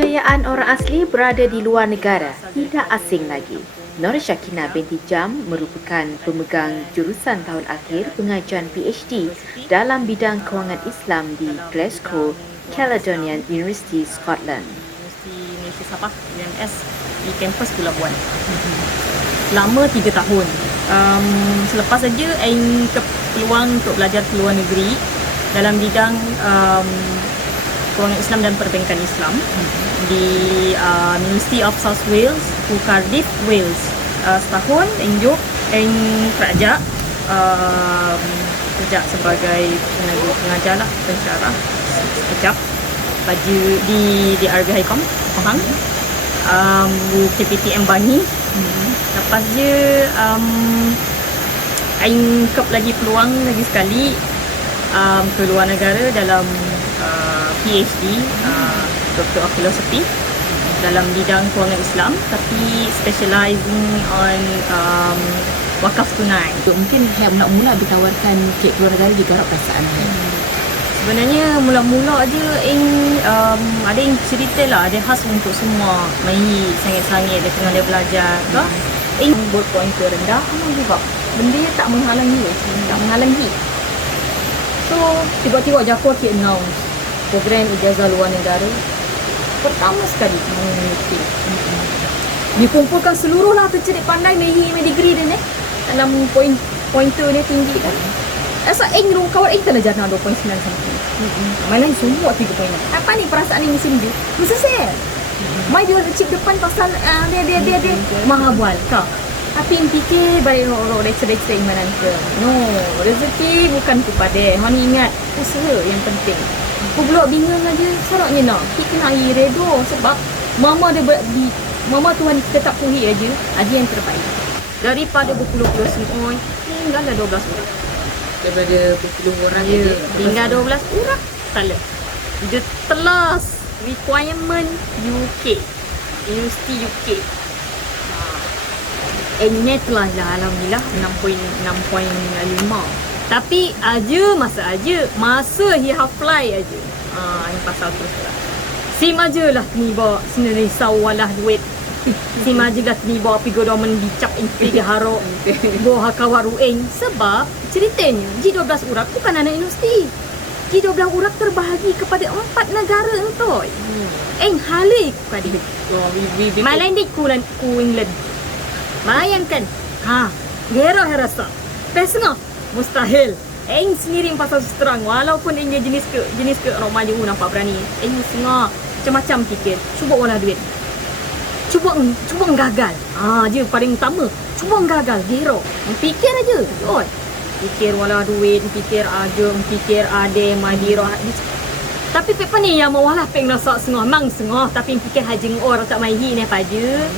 Kejayaan orang asli berada di luar negara tidak asing lagi. Nur Syakina binti Jam merupakan pemegang jurusan tahun akhir pengajian PhD dalam bidang kewangan Islam di Glasgow, Caledonian University, Scotland. Universiti Malaysia Sabah UMS di kampus Pulau Buan. Lama 3 tahun. Selepas saja Ain ke peluang untuk belajar ke luar negeri dalam bidang kewangan Islam dan perbankan Islam di University of South Wales di Cardiff, Wales. Setahun Ain kerja sebagai pengajar lah, pensyarah sekejap baju di RBI Com Pahang, KPTM Bani. Lepas je Ain kep lagi peluang lagi sekali ke luar negara dalam PhD Doctor of Philosophy dalam bidang kewangan Islam, tapi specializing on wakaf tunai. Mungkin mula-mula ditawarkan ke luar negara juga perasaan. Sebenarnya mula-mula aja ada yang cerita lah, ada khas untuk semua. Mai sangat-sangat dia tengah dia belajar ke. Buat pointer rendah aman juga. Benda tak menghalangi. So tiba-tiba Jaco announce program ijazah luar negara pertama sekali mengikuti. Dikumpulkan seluruh lah tercedik pandai mai degree dia ni dalam pointer dia tinggi kan. Asa kawan telah jana 2.9 something. Mana semua 3.9. Apa ni perasaan ni mesin dia? Mesti saya. Mai dia ada chip depan pasal dia maha bual kau. Tapi fikir balik orang leceh-leceh mana ke. No, rezeki bukan kepada. Hang ingat usaha yang penting. Aku pula bingung aja syaratnya nak. Kita kena air redo sebab mama Tuhan kita tak puhi aja. Ada yang terbaik. Daripada berpuluh-puluh semua, tinggallah 12 orang. Daripada berpuluh orang ya, tinggal 12 orang salah. Dia telas requirement UK, Universiti UK. Net lah alhamdulillah 6.5. Tapi masa he apply aja. Ini pasal terus lah. Sim aja lah ni bawa sini risau walah duit. Sim aja lah ni bawa pergi government dicap inti dia harok. Bawa kawat ruing sebab ceritanya G12 urat bukan anak universiti. G12 urat terbahagi kepada 4 negara entoi. Halik kepada Malaysia di ku England. Bayangkan. Gerah rasa. Pesengah mustahil. Sendiri pasal terang walaupun dia jenis ke orang maju nampak berani. Sengah macam-macam fikir. Cuba wala duit. Cuba gagal. Je paling utama. Cuba gagal. Gerah. Fikir aja. Oi. Fikir wala duit, fikir ada madirah. Tapi pepa ni yang mawalah peng rasa sengah tapi fikir haji orang tak mai ni apa aja.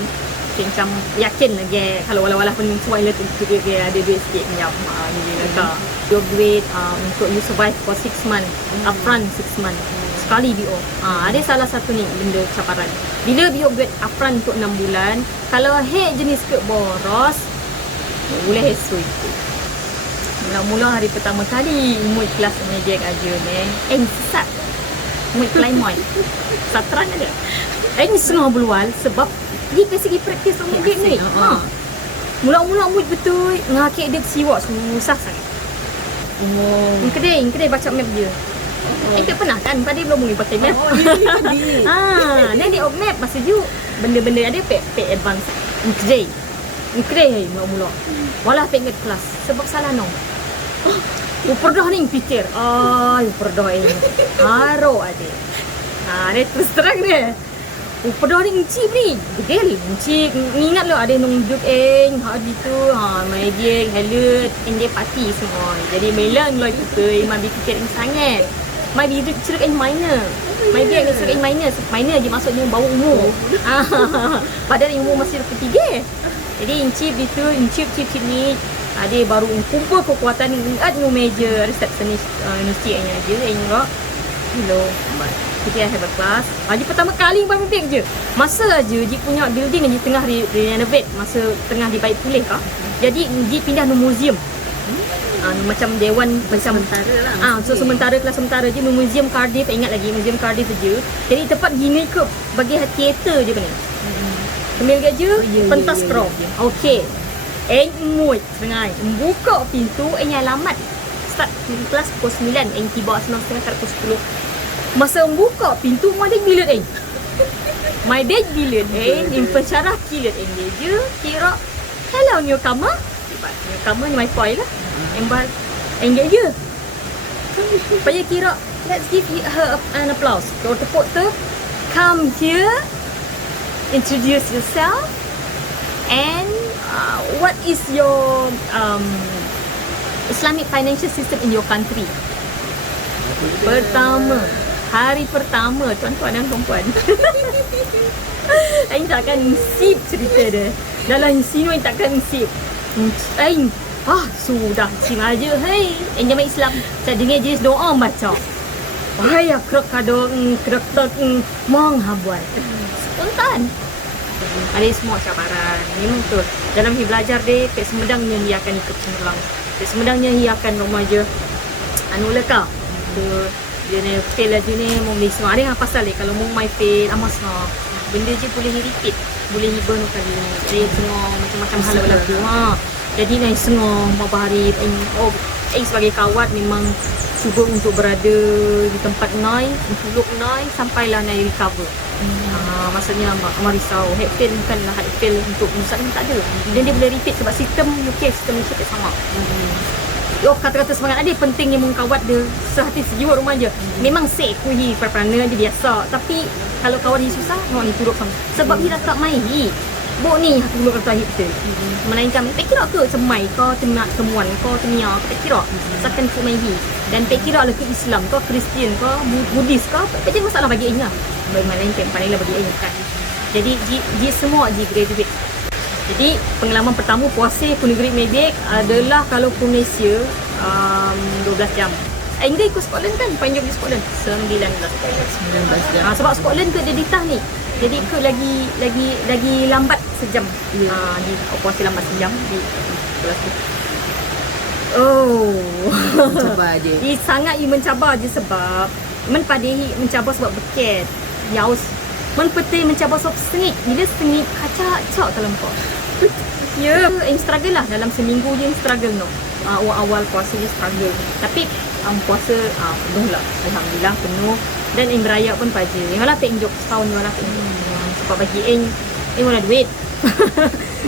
Macam yakin lagi kalau wala-wala pun semua ile tu dia ada duit sikit pinjam ni lah. Your duit untuk you survive for 6 months, upfront 6 months. Sekali BO. Ada salah satu ni benda caparan. Bila BO duit upfront untuk 6 bulan, kalau jenis ke boros boleh esok itu. Mula-mula hari pertama kali umur kelas majek aja ni. Sesat. Umur Kleinmoy. Satran ada. Setengah berlual sebab dia kasi praktis sama dia ni. Mula-mula umur betul ngakik dia siwak susah sangat. Kedai baca map dia. Tak pernah kan? Tadi belum mula pakai map. Ni dia map masa ju benda-benda ada pek advance. Kedai mula-mula. Walah pek ingat kelas sebab salah no. Perdah ni fikir. Perdah ini. Haro ada. Dia terus terang dia. Perdah ni encik ni. Degil. Encik ingat lo ada nunjuk gitu. Mai dia halut dia parti semua. Jadi melang lo kita mai fikir sangat. Mai dia cerita minor. Mai dia cerita minor. Minor je maksudnya bau umur. Padahal umur masih 23. Jadi encik ni ada baru kumpul kekuatan ingat meja resepsionis universiti nya je enggak. Hello. Kita have a class. Dia pertama kali buat mimpi je. Masa aja dia punya building ni tengah renovate, masa tengah dibaik pulih kah. Jadi dia pindah ke museum. Macam dewan macam Sementara lah. so sementara kelas sementara je Museum Cardiff, ingat lagi Museum Cardiff je. Jadi tempat gini ke bagi teater je kan ni. Kemil gaja pentas krom. Okey. Mut sengai. Buka pintu alamat start kelas pukul 9, tiba 9.30 kat pukul 10. Masa buka pintu my dad bilut My dad bilut pensyarah kilat dia je kira hello newcomer. Newcomer ni my boy lah. Engage je. Payah kira let's give her an applause. Kau tepuk tu. Come here. Introduce yourself. And what is your Islamic financial system in your country? Hari pertama tuan-tuan dan puan-puan. Aing takkan sip cerita dia. Dalam sini Aing takkan sip. Aing sudah cing aja. Hey, jemaah Islam. Saya dengar je doa baca. Wahai krok kadong krok tok mong habuai. Spontan. Ada semua cabaran. Memang tu. Dalam belajar dia, pek semedangnya dia akan ikut cemerlang. Pek semedangnya dia akan remaja. Leka. Tu dia ni fail aja ni mau miss semua. Ada apa pasal dia kalau mau my fail amas no. Benda je boleh repeat. Boleh hibur kali ni. Dia semua macam-macam hal berlaku. Jadi naik sengong beberapa hari sebagai kawat memang cuba untuk berada di tempat naik, untuk naik sampailah naik recover. Maksudnya amat risau. Headfail bukanlah headfail untuk Nusa ni tak ada. Dan dia boleh repeat sebab sistem UK, sistem Malaysia tak sama. Kata-kata semangat ada pentingnya mengkawat dia sehati sejiwa rumah je. Memang safe kuih perperana je biasa. Tapi kalau kawan dia susah, nak ni turut kamu. Sebab dia tak main Bok ni aku dulu kata kita. Melainkan tak kira ke semai kau temuan kau temia tak kira. Sakan ku mai dan tak kira lah ke Islam kau Kristian kau Buddhis kau tak ada masalah bagi inya. Melainkan pandailah bagi inya kan. Jadi dia semua graduate. Jadi pengalaman pertama puasa pun negeri Medik adalah kalau Malaysia 12 jam. Enggak ikut Scotland kan? Panjang di Scotland 19 jam. Sebab Scotland tu dia ditah ni. Jadi ikut lagi lambat sejam. Di puasa lambat sejam di kelas tu. Mencabar je. Sangat mencabar je sebab menpadahi mencabar sebab beket. Yaus. Peti mencabar sebab sengit. Bila sengit kacak-cak terlempar. Ya, struggle lah dalam seminggu je struggle no. Awal puasa je struggle. Tapi puasa penuh lah. Alhamdulillah penuh. Dan yang beraya pun pagi. Yang lah tak injok setahun ni lah tak injok. Sebab bagi mana duit.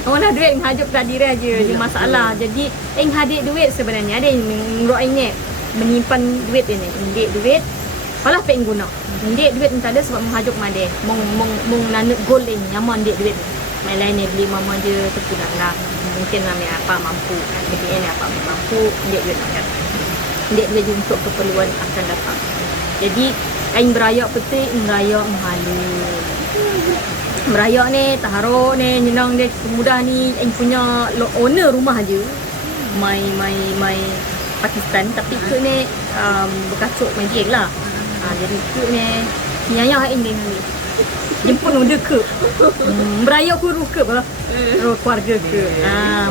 Mana duit ngajak tak diri aja. Dia masalah. Jadi hadir duit sebenarnya. Ada yang menurut ini menyimpan duit ni. Indik duit. Malah pengen guna. Indik duit entah ada sebab menghajak made. Mong nanak gol ni. Nyaman indik duit. Main lain ni beli mama je terpulang lah. Mungkin namanya apa mampu. BPN ni apa mampu. Indik duit makan. Indik duit untuk keperluan akan datang. Jadi aing berayak petik, berayak menghalu. Berayak ni, taharuk ni, nyenang dia mudah ni. Aing punya owner rumah je. My Pakistan. Tapi ke ni berkacuk main geng lah. Jadi ke ni, nyayah aing ni. Jemput order ke. Berayak ku ruh ke apa? Keluarga ke.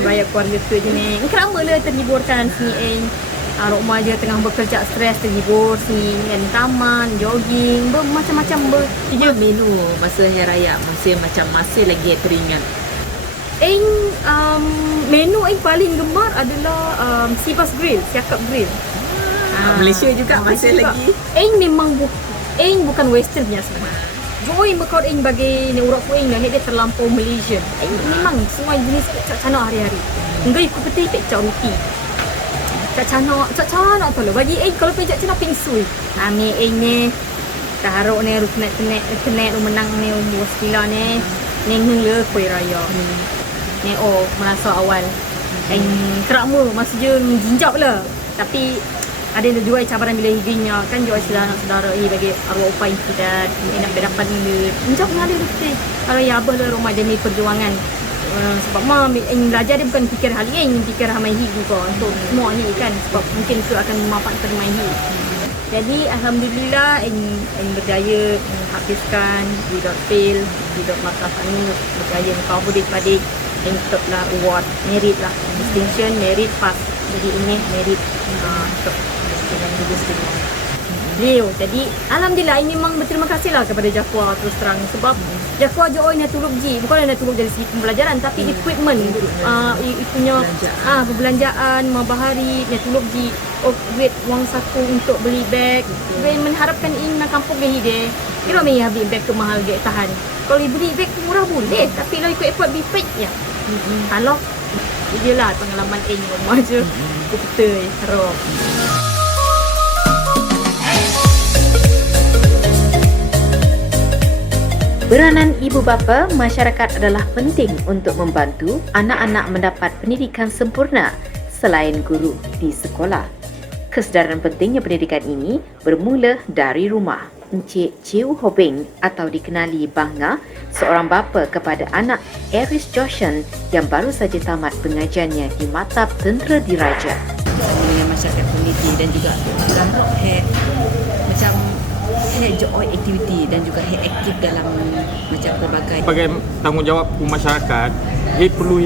Berayak keluarga ke je ni. Kerama lah terhiburkan sini aing. Rumah je tengah bekerja stres terhibur sini kan taman jogging macam-macam Menu masa hari raya masih lagi teringat. Menu yang paling gemar adalah Sibas Grill, Siakap Grill. Malaysia juga masih lagi. Memang bukan western punya semua. Joy mekau bagi ni urat ku dah dia terlampau Malaysian. Memang semua jenis cak-cana hari-hari. Enggak ikut peti pecah roti. Cak-cana tu lah. Bagi kalau pecah cak-cana pingsui. Ambil ni taharuk ni kenek menang ni umur sekila ni. Neng le kuih raya ni. Merasa awal. Kerakmu masa je jinjap lah. Tapi ada dua cabaran bila hidupnya kan jual saudara bagi arwah upah tidak nak dapat ni. Jinjap mengalir betul. Kalau ya abah lah rumah demi perjuangan. Sebab belajar dia bukan fikir hal ini, fikir ramai juga untuk semua ni kan. Sebab mungkin ke akan memanfaatkan ramai hi. Jadi alhamdulillah berjaya menghabiskan without fail, without masalah ni berjaya cover dik-padik. Tetap lah award, merit lah, distinction, merit, pass. jadi ini merit untuk dengan gugus dengan beliau. Jadi alhamdulillah ini memang berterima kasihlah kepada Jafwa terus terang, sebab Jafwa join nak tolong ji, bukan nak tolong dari segi pembelajaran tapi equipment, punya perbelanjaan mabahari nak tolong ji upgrade wang saku untuk beli beg. Ben mengharapkan ini nak kampung ke hide. Kira mai habis beg ke mahal ge tahan. Kalau beli beg murah boleh, tapi kalau ikut effort bifek ya. Kalau iyalah pengalaman ini rumah je. Kita harap. Peranan ibu bapa masyarakat adalah penting untuk membantu anak-anak mendapat pendidikan sempurna selain guru di sekolah. Kesedaran pentingnya pendidikan ini bermula dari rumah. Encik Chiu Hobing atau dikenali Banga, seorang bapa kepada anak Aris Joshan yang baru saja tamat pengajiannya di Maktab Tentera Diraja. Dengan masyarakat komuniti dan juga Garok macam join aktiviti dan juga aktif dalam macam pelbagai sebagai tanggungjawab masyarakat, perlu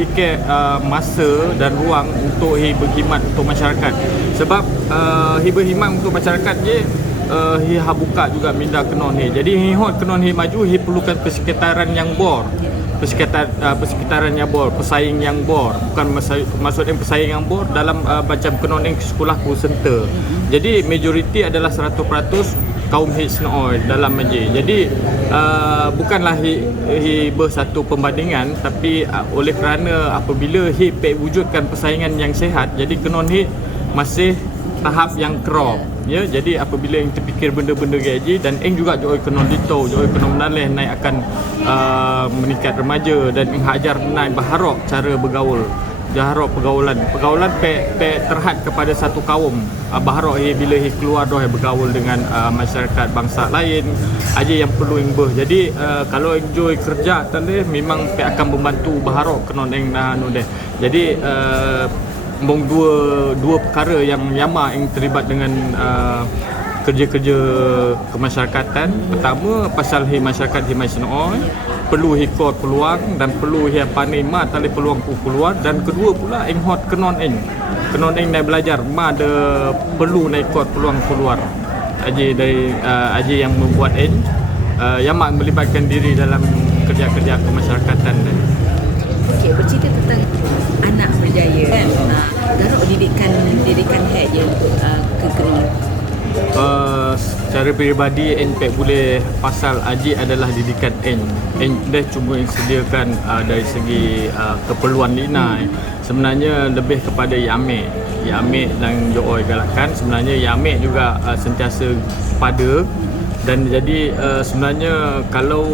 masa dan ruang untuk berkhidmat untuk masyarakat. Sebab berkhidmat untuk masyarakat buka juga minda kenon jadi hot kenon maju perlukan persekitaran yang bor, persekitaran yang bor, pesaing yang bor, bukan maksudnya pesaing yang bor dalam macam kenon sekolah ku center. Jadi majoriti adalah 100% kaum Hitsnooi dalam majlis. Jadi bukanlah bersatu pembandingan, tapi oleh kerana apabila wujudkan persaingan yang sehat, jadi kenon masih tahap yang kerap. Ya, jadi apabila yang terfikir benda-benda gaji dan juga joy kenon dito, joy kenon menalih naik akan meningkat remaja dan hajar naik berharap cara bergaul. Jaharok pergaulan terhad kepada satu kaum baharok bila keluar doh bergaul dengan masyarakat bangsa lain aja yang perlu imbah. Jadi kalau enjoy kerja tadi memang akan membantu baharok kenon eng deh. Jadi mong dua perkara yang nyama yang terlibat dengan kerja-kerja kemasyarakatan. Pertama pasal masyarakat Hitsnooi perlu hikot peluang dan perlu pandai tali peluang keluar, dan kedua pula hot kenon naik belajar ada perlu naik ikut peluang keluar aja yang membuat yang melibatkan diri dalam kerja-kerja kemasyarakatan. Okey, bercerita tentang anak berjaya kan. Garuk didikan je untuk kekeringan. Secara peribadi boleh pasal Aji adalah didikan dia cuma sediakan dari segi keperluan Lina. Sebenarnya lebih kepada Yamik dan Joy galakkan. Sebenarnya Yamik juga sentiasa pada, dan jadi sebenarnya kalau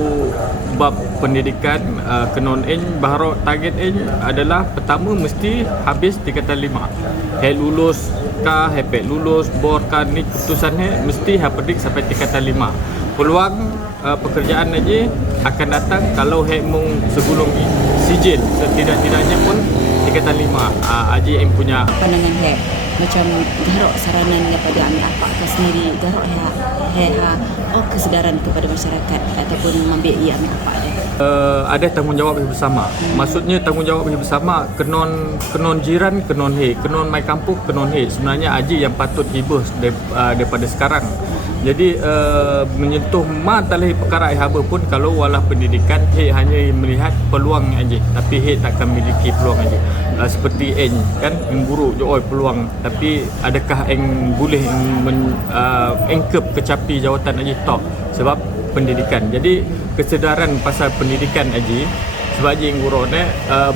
bab pendidikan kenon baharu target adalah pertama mesti habis tingkatan 5. Lulus kah, lulus bor kah, ni keputusan mesti pedik sampai tingkatan 5. Peluang pekerjaan aja akan datang kalau mung segulung sijil, setidak-tidaknya pun tingkatan 5. Aji yang punya pandangan macam garuk saranan kepada ambil apa ke sendiri, garuk kesedaran kepada masyarakat ataupun ambil ambil apa dia. Ada tanggungjawab bersama. Maksudnya tanggungjawab bersama kenon jiran, kenon mai kampung, kenon sebenarnya Aji yang patut hibah daripada sekarang. Jadi menyentuh talih perkara haba pun kalau walau pendidikan hanya melihat peluang aja, tapi takkan memiliki peluang aja. Seperti kan guru joy peluang, tapi adakah boleh engkep kecapi jawatan aja top sebab pendidikan. Jadi kesedaran pasal pendidikan aja sebab aja guru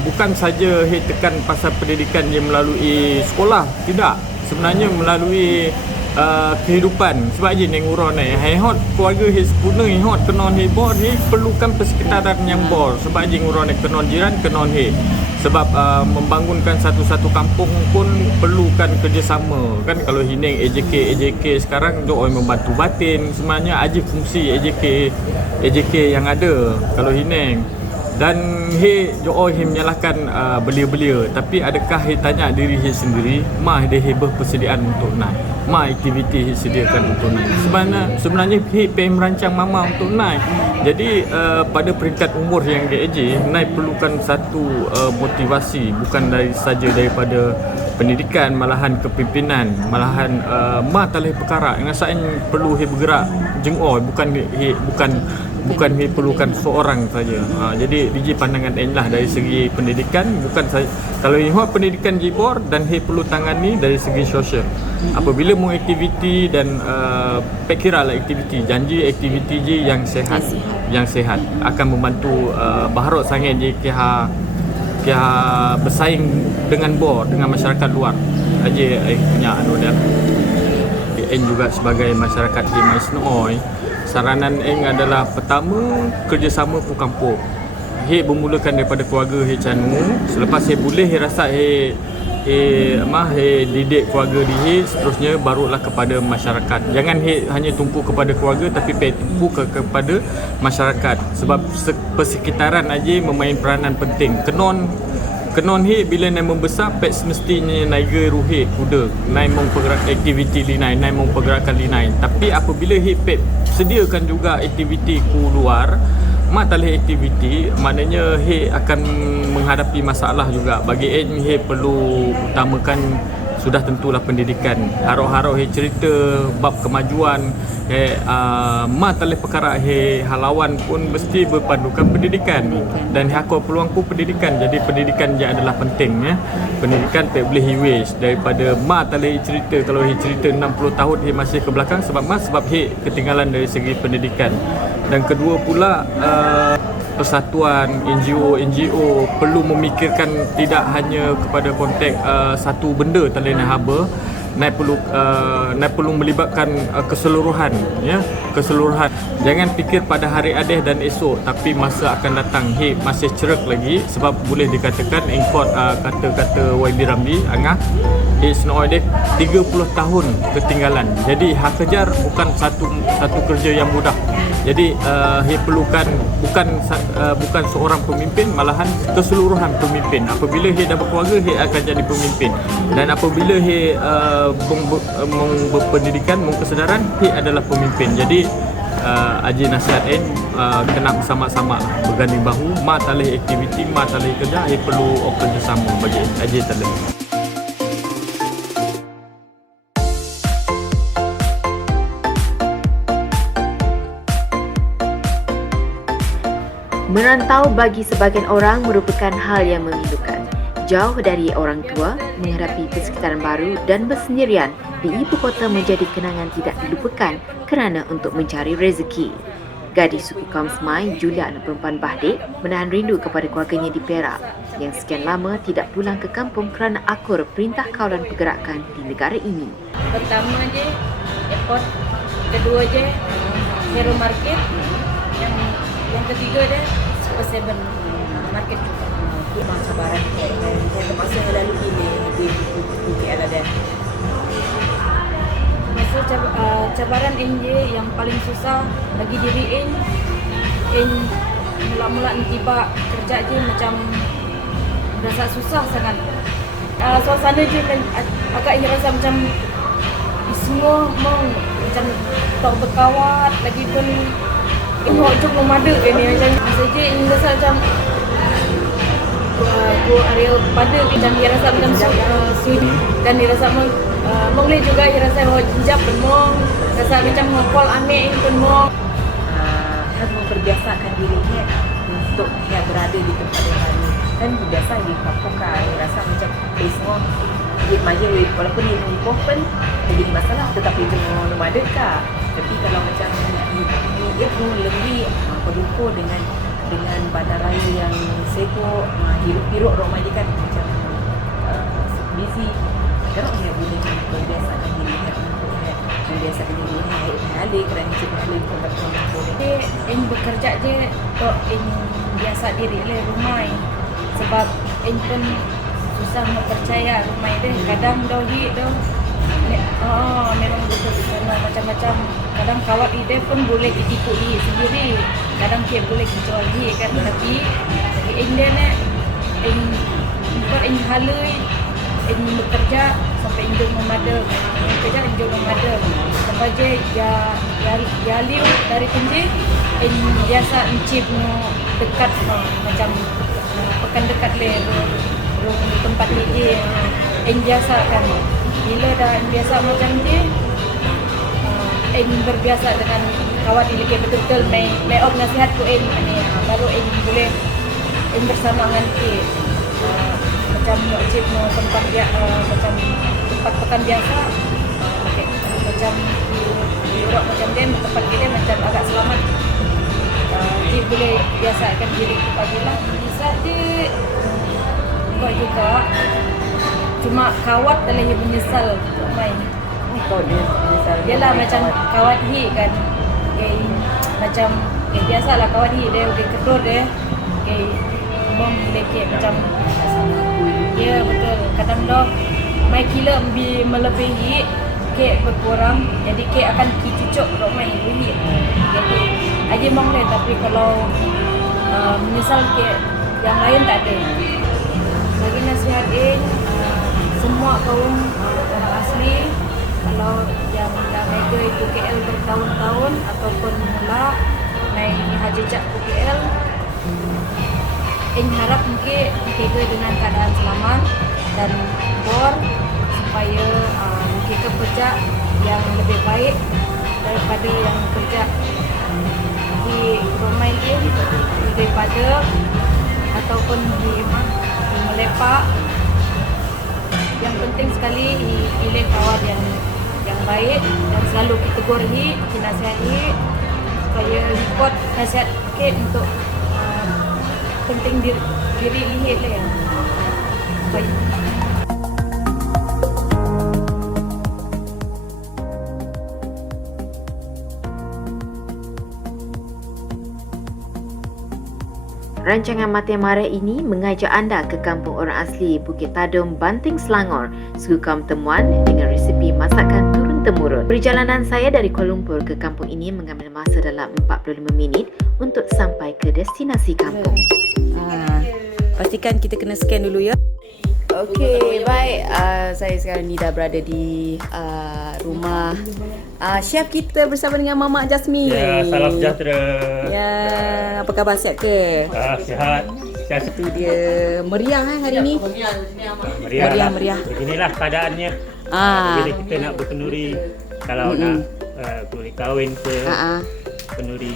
bukan saja tekan pasal pendidikan yang melalui sekolah, tidak, sebenarnya melalui kehidupan. Sebab je ni ngurau ni hot keluarga sempurna hot kenon bor ni perlukan persekitaran yang bor. Sebab je ngurau ni kenon jiran, kenon sebab membangunkan satu-satu kampung pun perlukan kerjasama kan. Kalau hining AJK sekarang dia membantu batin, sebenarnya aja fungsi AJK yang ada kalau hining. Dan he jo he menyalahkan belia-belia, tapi adakah he tanya diri he sendiri, mah dia he berpersediaan untuk naik, mah aktiviti he sediakan untuk naik. Sebenarnya he pengen merancang mama untuk naik. Jadi pada peringkat umur yang dia naik perlukan satu motivasi, bukan saja daripada pendidikan, malahan kepimpinan, malahan mah talih perkara yang rasanya perlu he bergerak jengoi, bukan he perlukan seorang saja. Jadi DJ pandangan lah dari segi pendidikan, bukan saja kalau ihwa pendidikan jibor dan he perlu tangani dari segi sosial. Apabila mau aktiviti dan kira lah aktiviti, janji aktiviti je yang sehat akan membantu baharok sangat je kia bersaing dengan dengan masyarakat luar. Aje punya anu dia. Juga sebagai masyarakat di Maisnooi, saranan adalah pertama kerjasama kampung. He bermulakan daripada keluarga he canu, selepas he boleh he rasa he didik keluarga dia, seterusnya barulah kepada masyarakat. Jangan he hanya tumpu kepada keluarga, tapi tumpu kepada masyarakat, sebab persekitaran aja memain peranan penting. Kenon he bila nai membesar pek semestinya naiga ruhe kuda nai mempergerak aktiviti linai nai mempergerakan linai, tapi apabila he pek sediakan juga aktiviti ku luar, talih aktiviti, maknanya he akan menghadapi masalah juga. Bagi he perlu utamakan sudah tentulah pendidikan. Harau-harau he cerita bab kemajuan talih perkara he halawan pun mesti berpandukan pendidikan, dan aku peluang pun pendidikan. Jadi pendidikan je adalah penting ya. Pendidikan tak boleh hiwis daripada talih cerita. Kalau he cerita 60 tahun he masih ke belakang, sebab he ketinggalan dari segi pendidikan. Dan kedua pula persatuan NGO perlu memikirkan tidak hanya kepada konteks satu benda talih haba, nai perlu melibatkan keseluruhan ya, keseluruhan. Jangan fikir pada hari adeh dan esok, tapi masa akan datang. He masih cerak lagi, sebab boleh dikatakan engkot kata-kata YB Ramli angah Maisnooi dia 30 tahun ketinggalan. Jadi hak kejar bukan satu kerja yang mudah. Jadi he perlukan bukan seorang pemimpin, malahan keseluruhan pemimpin. Apabila he dah berkeluarga, he akan jadi pemimpin. Dan apabila he berpendidikan, kesedaran, he adalah pemimpin. Jadi aji nasihat kena bersama-sama berganding bahu, talih aktiviti, talih kerja, he perlu kerjasama bagi aji talih. Merantau bagi sebagian orang merupakan hal yang memilukan. Jauh dari orang tua, menghadapi persekitaran baru dan bersendirian di ibu kota menjadi kenangan tidak dilupakan kerana untuk mencari rezeki. Gadis suku kaum Semai, Julia anak perempuan Bahdik, menahan rindu kepada keluarganya di Perak yang sekian lama tidak pulang ke kampung kerana akur perintah kawalan pergerakan di negara ini. Pertama je airport, kedua je hero market, yang ketiga dia Super 7 market juga. Masa barang saya masa yang lalu ini di KL ada. Masa cabaran NJ yang paling susah bagi diri mula-mula tiba kerja je macam rasa susah sangat. Suasana je agak rasa macam semua macam tak berkawat lagi pun Tengok cuk memada ni macam masa je ini rasa macam area pada macam dia rasa macam sudi, dan dia rasa boleh juga dia rasa hijab pun rasa macam ngopol ambil pun harus memperbiasakan dirinya untuk yang berada di tempat yang lain. Dan biasa di kampung kan rasa macam semua dia maju walaupun dia lumpuh pun jadi masalah, tetapi dia nomada kah. Tapi kalau macam dia pun lebih berlumpur dengan bandaraya yang sibuk, hiruk-hiruk orang maju kan macam busy. Kerana dia boleh membiasakan diri membiasakan diri hari kerana cakap hari kontak dia yang bekerja je untuk biasa diri le rumah, sebab pun susah mempercaya rumah dia kadang memang betul kerana macam-macam kadang kawat ide pun boleh ditipu diri sendiri. kadang kek boleh kecuali lagi kan, tapi dia ni buat halui bekerja sampai indung memadam, bekerja indung memadam sampai je ya liu dari kunci biasa encip no dekat macam pekan dekat le tempat ni biasa kan bila dah biasa macam ni berbiasa dengan kawan ini betul-betul may of nasihat ko ni baru boleh bersama dengan macam encip no tempat dia macam tempat pekan biasa macam di Europe macam dia tempat dia macam agak selamat. Dia boleh biasakan diri tu pagilah. Bisa je buat juga. Cuma kawat adalah yang menyesal main. Kau dia misal Yalah macam kawat hi kan. Macam biasalah kawat hi dia kedor dia. Bom lekek macam ya betul. Kadang dah mai kila melebihi kek berkurang, jadi kek akan cucuk ramai bunyi. Jadi aja bang deh, tapi kalau menyesal kek yang lain tak ada. Bagi nasihatin semua kaum orang asli, kalau yang dah mereka itu KL bertahun-tahun ataupun mula naik haji cak ke KL, harap mungkin mereka dengan keadaan selamat dan bor supaya mereka kerja yang lebih baik daripada yang kerja di rumah ini, daripada ataupun di melepak. Yang penting sekali pilih kawan yang baik dan selalu kita tegur kita nasihati supaya ikut nasihat kita untuk penting diri lihat lah yang baik. Rancangan Mata Mara ini mengajak anda ke kampung orang asli Bukit Tadum, Banting, Selangor, sukam temuan dengan resepi masakan turun-temurun. Perjalanan saya dari Kuala Lumpur ke kampung ini mengambil masa dalam 45 minit untuk sampai ke destinasi kampung. pastikan kita kena scan dulu ya. Okey, baik. Saya sekarang ni dah berada di rumah chef kita bersama dengan Mama Jasmine. Ya, salam sejahtera. Ya, apa khabar, sihat ke? Sihat. Sihat. Itu dia meriah hari ni. Meriah. Beginilah keadaannya. Bila kita nak berkenduri, kalau nak boleh kahwin ke, kenduri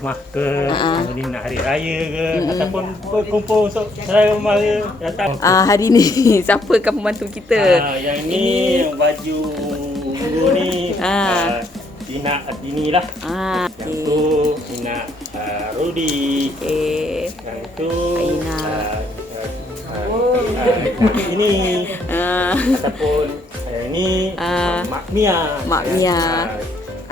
rumah ke, kenduri nak hari raya ke, ataupun berkumpul untuk seraya mara datang. Hari ni siapa kan pembantu kita? Yang ni yang baju ni Tina Atini lah. Yang tu Tina Rudi. Yang tu ini ataupun ini Mak Mia.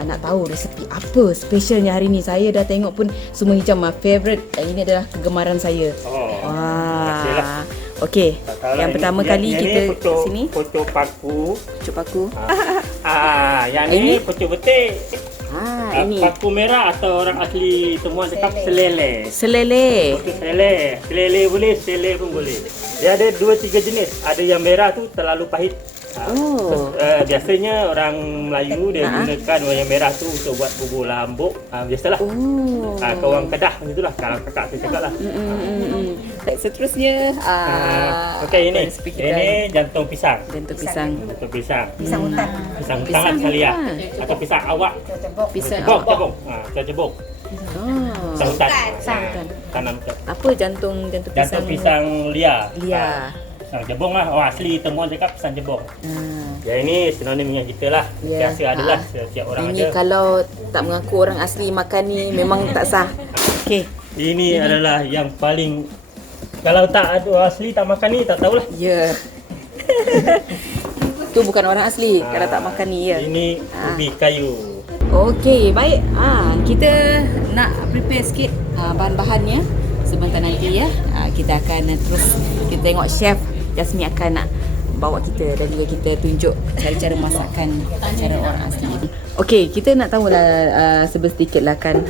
Nak tahu resepi apa specialnya hari ni. Saya dah tengok pun semua hijau my favorite. Ini adalah kegemaran saya. Wah. Okey. Yang pertama kali kita ke sini pocok paku. Yang ni pocok betik. Ini paku merah atau orang asli temuan cakap selele. Pocok selele boleh, selele pun boleh. Dia ada 2-3 jenis. Ada yang merah tu terlalu pahit. Biasanya orang Melayu dia gunakan warna merah tu untuk buat bubur lambuk. Biasalah. Kalau orang Kedah macam itulah. Kalau kakak saya cakap lah. Seterusnya okey, ini jantung pisang. Pisang hutan. Pisang hutan salia atau pisang awak. Cebong. Cebong. Pisang hutan. Tanam ke. Apa jantung pisang? Jantung pisang liar. Pisang jebong lah. Orang asli temuan cakap pisang jebong. Ya, ini sinonim dengan kita lah. Biasa adalah setiap orang ini ada. Kalau tak mengaku orang asli makan ni memang tak sah. Okey. Ini adalah yang paling, kalau tak ada orang asli tak makan ni tak tahulah. Ya. Tu bukan orang asli kalau tak makan ni ya. Ini ubi kayu. Okey, baik. Kita nak prepare sikit bahan-bahannya. Sebentar nanti ya. Kita akan terus kita tengok chef Jasmine akan nak bawa kita dan juga kita tunjuk cara-cara masakan cara orang asli. Okey, kita nak tahulah sedikit lah kan.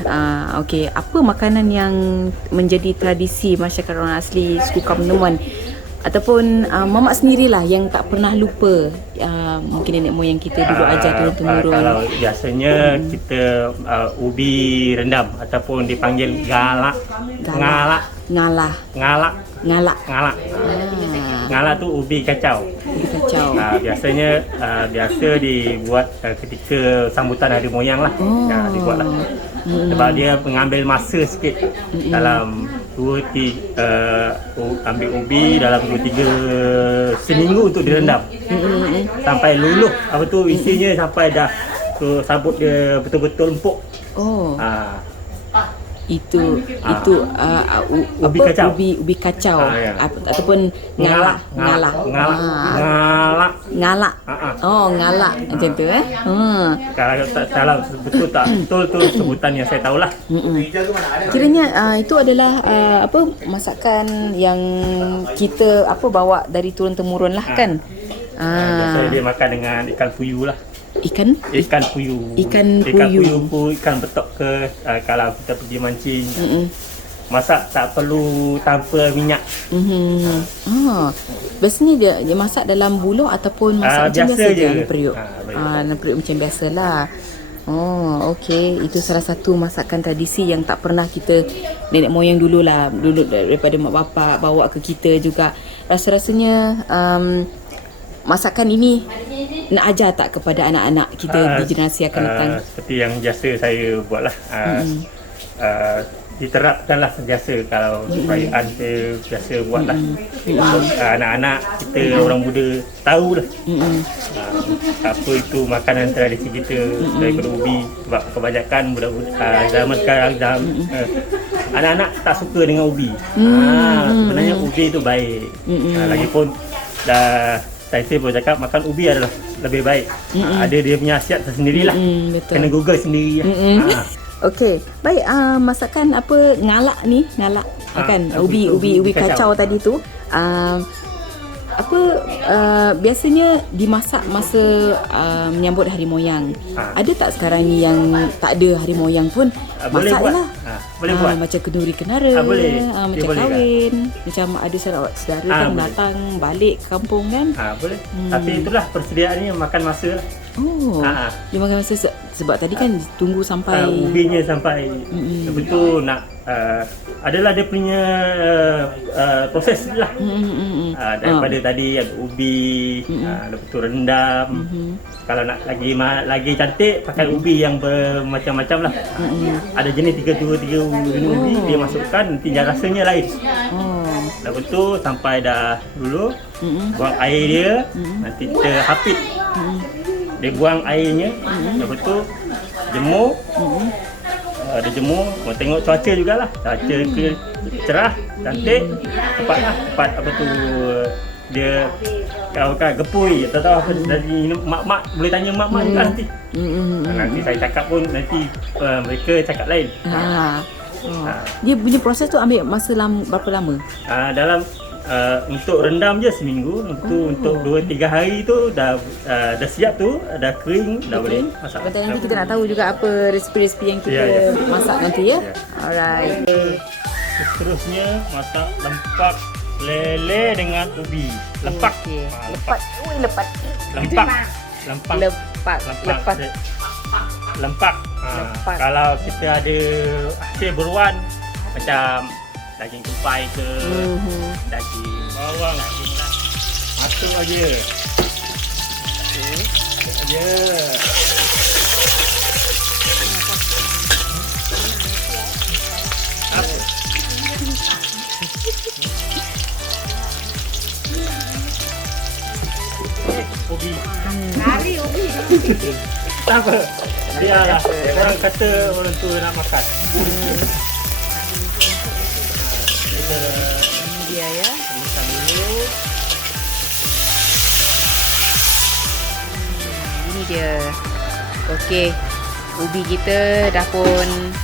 Okey, apa makanan yang menjadi tradisi masyarakat orang asli suku Kampung Temuan ataupun mamak sendirilah yang tak pernah lupa, mungkin nenek moyang kita dulu ajar turun-temurun. Kalau biasanya kita ubi rendam ataupun dipanggil ngalak. Ngalak tu ubi kacau. Biasanya biasa dibuat ketika sambutan hari moyang lah. Dibuat lah. Sebab dia mengambil masa sikit dalam ambil ubi dalam 2-3 seminggu untuk direndam sampai luluh isinya sampai dah sabut dia betul-betul empuk. Itu ubi kacau. Ubi kacau ataupun ngalak. Ngalak macam tu Kalau tak salah betul tu sebutan yang saya tahulah. Kiranya itu adalah masakan yang kita bawa dari turun temurun lah kan. Biasanya dia makan dengan ikan puyuh lah. Ikan puyuh ikan betok ke. Kalau kita pergi mancing, masak tak perlu tanpa minyak. Biasanya dia masak dalam buluh ataupun masak macam biasa je dalam periuk. Dalam periuk macam biasalah. Okey, itu salah satu masakan tradisi yang tak pernah kita nenek moyang dulu daripada mak bapak bawa ke kita juga. Rasa-rasanya masakan ini nak ajar tak kepada anak-anak kita di generasi akan datang? Seperti yang biasa saya buatlah. Diterapkanlah sentiasa kalau perayaan saya biasa buatlah. Anak-anak kita orang muda tahulah apa itu makanan tradisi kita daripada ubi. Sebab kebanyakan budak-budak zaman sekarang anak-anak tak suka dengan ubi. Sebenarnya ubi itu baik. Lagipun saya pun cakap makan ubi adalah lebih baik. Ada dia punya khasiat tersendirilah. Kena google sendiri. Okey, baik. Masakan apa ngalak kan ubi kacau tadi tu. Biasanya dimasak masa menyambut hari moyang. Ada tak sekarang ni yang tak ada hari moyang pun masaklah? Boleh buat. Macam kenduri kenara, macam kahwin, macam ada saudara kan datang balik kampung kan. Boleh. Tapi itulah persediaannya makan masa lah. Dia makan masa sebab tadi kan tunggu sampai ubinya sampai betul nak adalah dia punya proses lah. Daripada tadi ada ubi, betul rendam. Kalau nak lagi cantik pakai ubi yang bermacam-macam lah. Ada jenis 3 ubi dia masukkan nanti rasanya lain. Dah betul sampai dah dulu buang air dia, nanti kita hapit. Dia buang airnya, dah betul jemur. Dia jemur, tengok cuaca jugalah. Cuaca ke cerah, cantik, tepat dia kau kan gepui tak tahu apa dari mak boleh tanya mak juga nanti. Nanti saya cakap pun nanti mereka cakap lain. Dia punya proses tu ambil masa berapa lama? Dalam untuk rendam je seminggu, untuk 2-3 hari tu dah siap tu, dah kering, dah boleh masak. Betul, nanti kita nak tahu juga apa resipi-resipi yang kita masak nanti ya. Alright. Seterusnya masak lempak lele dengan ubi. Lempak. Lepat. Lempak. Kalau kita ada hasil beruan macam daging tupai ke, daging bawang, masuk aja. Apa? Ubi. Kari ubi. Tak apa. Biarlah. Orang kata orang tua nak makan. Ini dia ya. Makan dulu. Ini dia. Okey. Ubi kita dah pun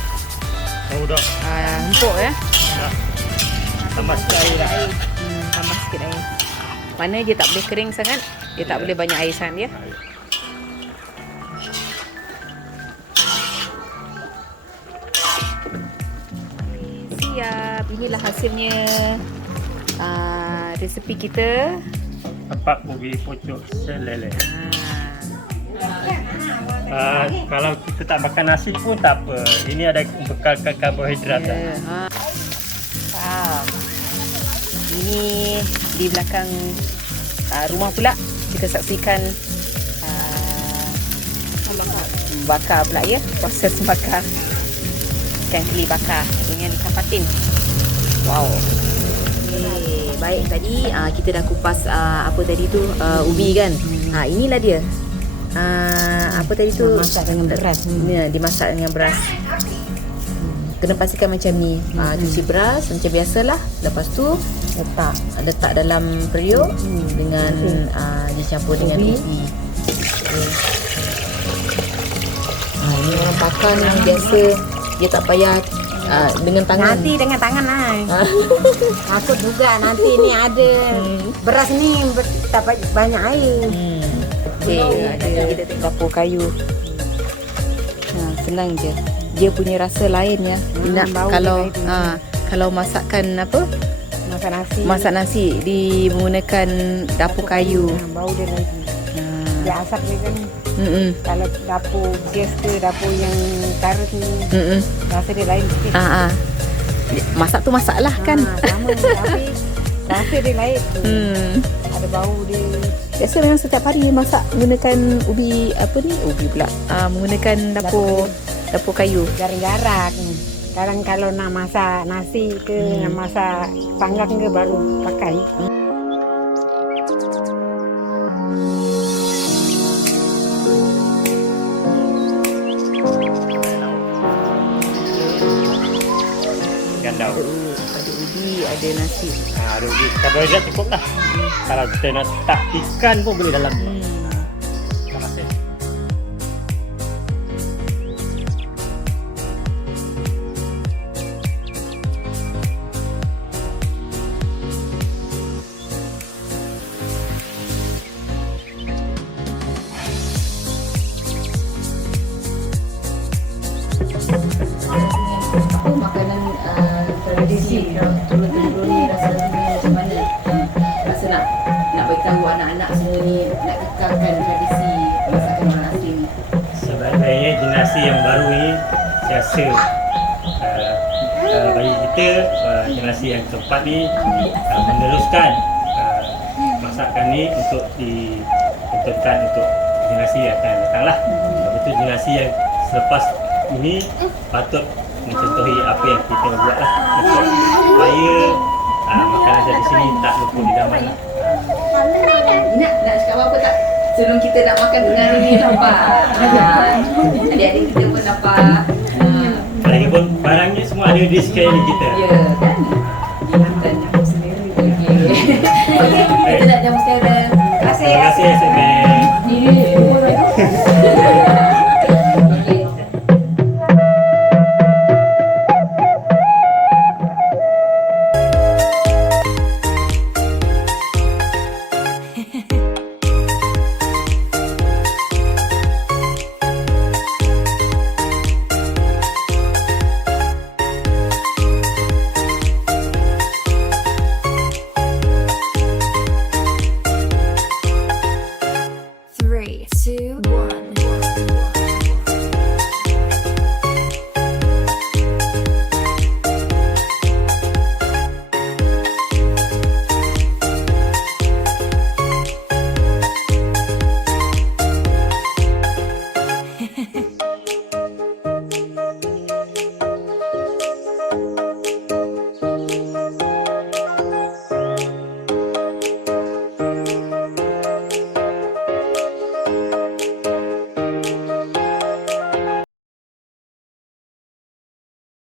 Dah. empuk ya. Dah. Tambah sikit air dah. Tambah sikit air. Mana dia tak boleh kering sangat, dia tak boleh banyak air sangat ya. Siap, inilah hasilnya resepi kita. Tapak ubi pucuk selele. Kalau kita tak makan nasi pun tak apa. Ini ada bekalkan karbohidrat. Ini di belakang rumah pula kita saksikan bakar pula ya, proses bakar ikan keli bakar dengan ikan patin. Wow. Okay, baik, tadi kita dah kupas apa tadi tu ubi kan. Inilah dia. Apa tadi tu? Masak dengan beras. Ya, dimasak dengan beras. Kena pastikan macam ni. Cuci beras macam biasalah. Lepas tu letak dalam periuk dengan dicampur dengan ubi. Okay. Ini orang pakan yang biasa, dia tak payah dengan tangan. Nanti dengan tangan lah. Takut juga nanti ni ada beras ni tak banyak air. Okay, kita tengok dapur kayu. Senang je. Dia punya rasa lain ya. Kalau masakkan apa? Masak nasi menggunakan dapur kayu. Bau dia lagi. Dia asap dia kan. Kalau dapur gas ke dapur yang karut ni rasa dia lain sikit. Masak tu masak lah kan. Sama tapi rasa dia lain. Ada bau dia. Biasa memang setiap hari masak menggunakan ubi pula. Menggunakan dapur kayu. Jarang-jarang. Sekarang kalau nak masak nasi ke nak masak panggang ke baru pakai. Gandau. Ada ubi, ada nasi. Ada ubi. Karbohidrat cukup lah. Kalau kita nak letak ikan pun boleh dalam tu. Terima kasih. Makanan tradisi turun-temurun ni rasanya macam mana? Rasa nak beritahu anak-anak semua ni, nak kekalkan tradisi masakan orang asing ni. Sebenarnya generasi yang baru ni saya rasa bagi kita generasi yang keempat ni meneruskan masakan ni untuk diuntukkan untuk generasi yang akan datang lah. Itu generasi yang selepas ini patut mencontohi apa yang kita buat lah supaya makanan dari sini tak luput di zaman lah. Nak cakap apa tak? Sebelum kita nak makan tengah hari ni dapat. Adik-adik kita pun dapat. Lagipun barangnya semua ada di sekeliling kita. Ya kan? Dihantar aku sendiri. Okay.